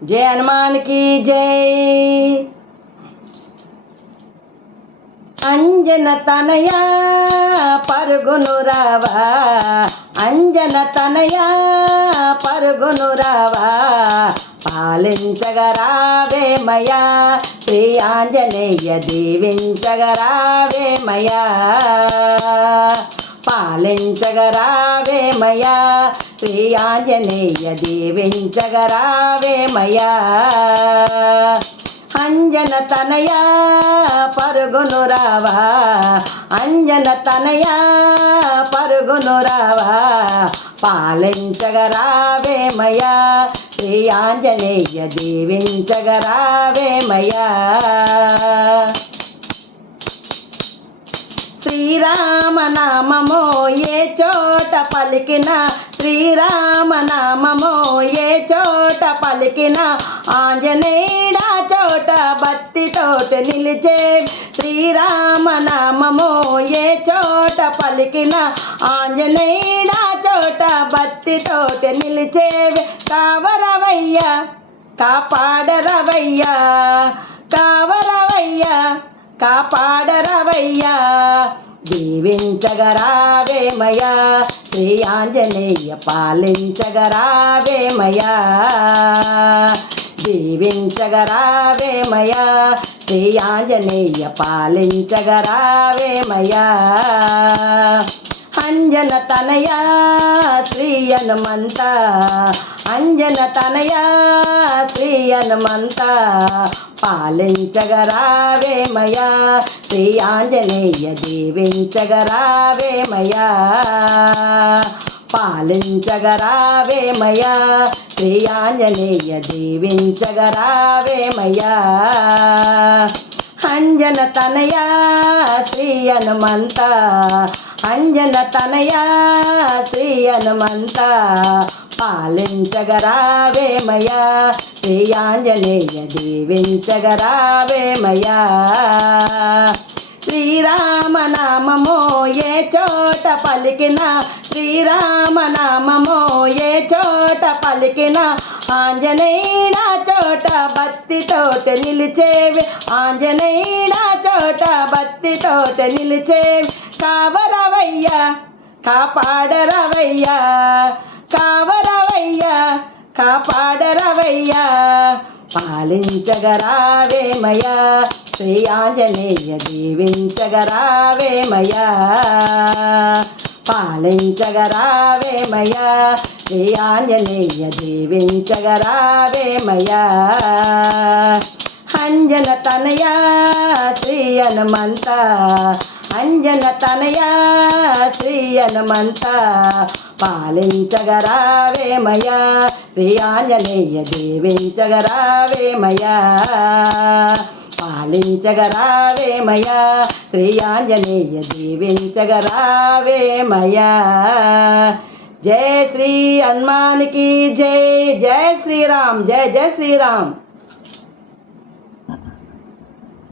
जय हनुमान की जय। अंजन तनया परगुनुरावा, अंजन तनया परगुनुरावा, पालिंचगरावेमया श्री आंजनेय దీవించగరావేమయా, పాలించగరావేమయా శ్రీ ఆంజనేయ దీవించగరావేమయా। అంజన తనయా పరుగునురావా, అంజన తనయా పరుగునురావా, పాలించగరావేమయా శ్రీ ఆంజనేయ దీవించగరావేమయా। శ్రీరామనామమో ఏ చోట పలికిన, శ్రీరామనామమో ఏ చోట పలికిన, ఆంజనేయుడా చోట భక్తితోటి నిలిచే। శ్రీరామనామమో ఏ చోట పలికిన, ఆంజనేయుడా చోట భక్తితోటి నిలిచేవి। కావరవయ్యా కాపాడరవయ్యా, కావరవయ్యా కాపాడరవయ్యా, దీవించగరావేమయా శ్రీ ఆంజనేయ పాలించగరావేమయా, దీవించగరావేమయా శ్రీ ఆంజనేయ పాలించగరావేమయా। అంజన తనయా శ్రీ హనుమంత, అంజన తనయా శ్రీ హనుమంత, పాలించగరావేమయా శ్రీ ఆంజనేయ దీవించగరావేమయా, పాలించగరావేమయా శ్రీ ఆంజనేయ దీవించగరావేమయా। అంజన తనయా శ్రీ హనుమంత, అంజన తనయా శ్రీ హనుమంత, పాలించగరావేమయా శ్రీ ఆంజనేయ దీవించగరావేమయా। శ్రీరామనామమో ఏ చోట పలికిన, శ్రీరామనామమో ఏ చోట పలికిన, ఆంజనేయుడా చోట భక్తితోటి నిలిచేవి, ఆంజనేయుడా చోట భక్తితోటి నిలిచేవి। కావరవయ్యా కాపాడరవయ్యా, కావరవయ్యా కాపాడరవయ్యా, పాలించగరావేమయా శ్రీ ఆంజనేయ దీవించగరావేమయా, పాలించగరావేమయా శ్రీ ఆంజనేయ దీవించగరావేమయా। అంజన తనయా శ్రీ హనుమంత, అంజన తనయా శ్రీ హనుమంత, పాలించగరావేమయా శ్రీ ఆంజనేయ దీవించగరావేమయా, పాలించగరావేమయా శ్రీ ఆంజనేయ దీవించగరావేమయా। జై శ్రీ హనుమాన్ की जय। जय श्री राम, जय जय श्री राम।